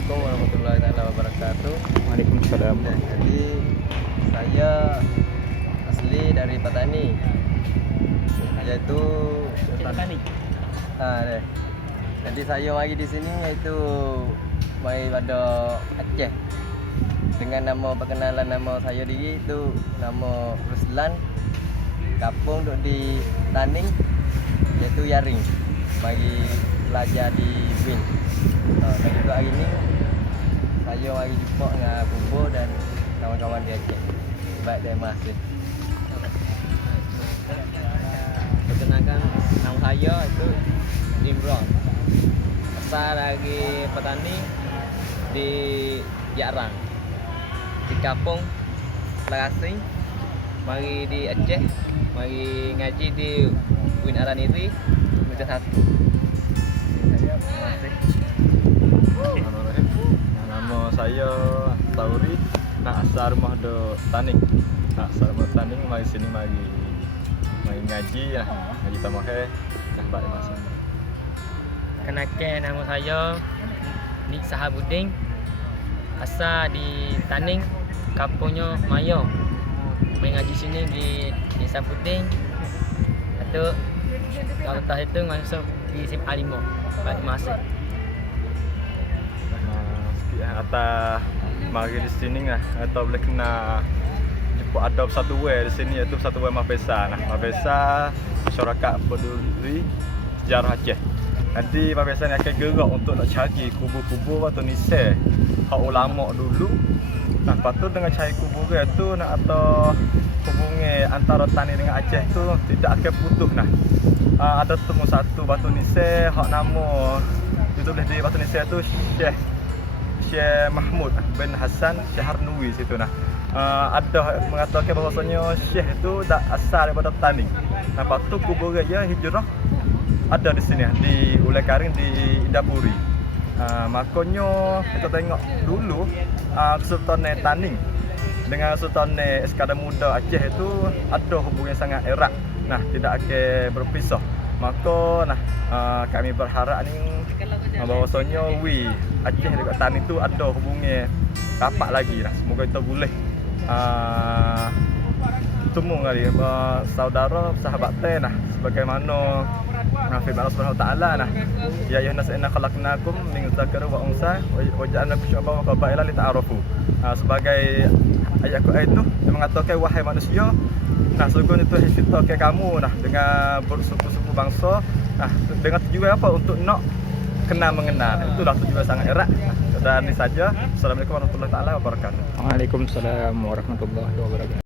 Assalamualaikum warahmatullahi wabarakatuh. Waalaikumsalam. Jadi saya asli dari Patani, yaitu Petani. deh. Jadi saya mari di sini yaitu mari pada Aceh dengan nama perkenalan nama saya diri itu nama Ruslan, kampung duduk di Taning yaitu Yaring, mari belajar di Win. Dan juga hari ini saya mari jumpa dengan Bubo dan kawan-kawan di Aceh. Baik, terima kasih. Perkenalkan, nama saya itu Imron. Asal dari Petani di Yarang, di kampung Larasing. Mari di Aceh, mari ngaji di Win Araniri semester 1. Saya terima kasih. Nama saya Tauri. Asal rumah do Taning. Asal rumah Taning mari sini mari ngaji ya. Ngaji tamahe. Baik masuk. Kenalkan, nama saya Nik Sahabudin. Asal di Taning, kampungnya Mayo. Mengaji sini di Desa Puting. Atau kalau tak itu masuk di SMA 5. Baik masuk. Atas mari di sini atau boleh kena jumpa ada satu way di sini iaitu satu way Mapesa. Mapesa masyarakat peduli sejarah Aceh. Nanti Mapesa ni akan gerak untuk nak cari kubur-kubur atau nisai hak ulama dulu. Lepas tu dengan cari kubur tu nak atau hubungi antara Tani dengan Aceh tu tidak akan putus . Ada temu satu batu nisai hak nama ditulis di batu nisai tu Syekh Mahmud bin Hassan Syaharnui situ . Ada mengatakan bahawasanya Syekh itu dah asal daripada Tani. Lepas tu kubur dia hijrah ada di sini di Ulai Karing di Indapuri. Makanya kita tengok dulu Kesultanan Taning dengan Kesultanan Iskandar Muda Aceh itu ada hubungan sangat erat. Tidak akan berpisah. Maka kami berharap ni bahawasanya Aceh dekat Taning tu ada hubungan rapat lagi . Semoga kita boleh bertemu kali saudara sahabat sebagaimana firman Allah Subhanahu Wa Taala ya ayyuhan nas inna khalaqnakum min dzakarin wa unsa wa ja'alnakum syu'uban wa qabaila lita'arafu. Sebagai ayat itu yang mengatakan wahai manusia, sungguh itu ciptakan kamu dengan bersuku-suku bangsa dengan tujuan apa? Untuk nak kenal mengenal. Itulah tujuan sangat erat. Dan ini saja. Assalamualaikum warahmatullahi wabarakatuh. Waalaikumsalam warahmatullahi wabarakatuh.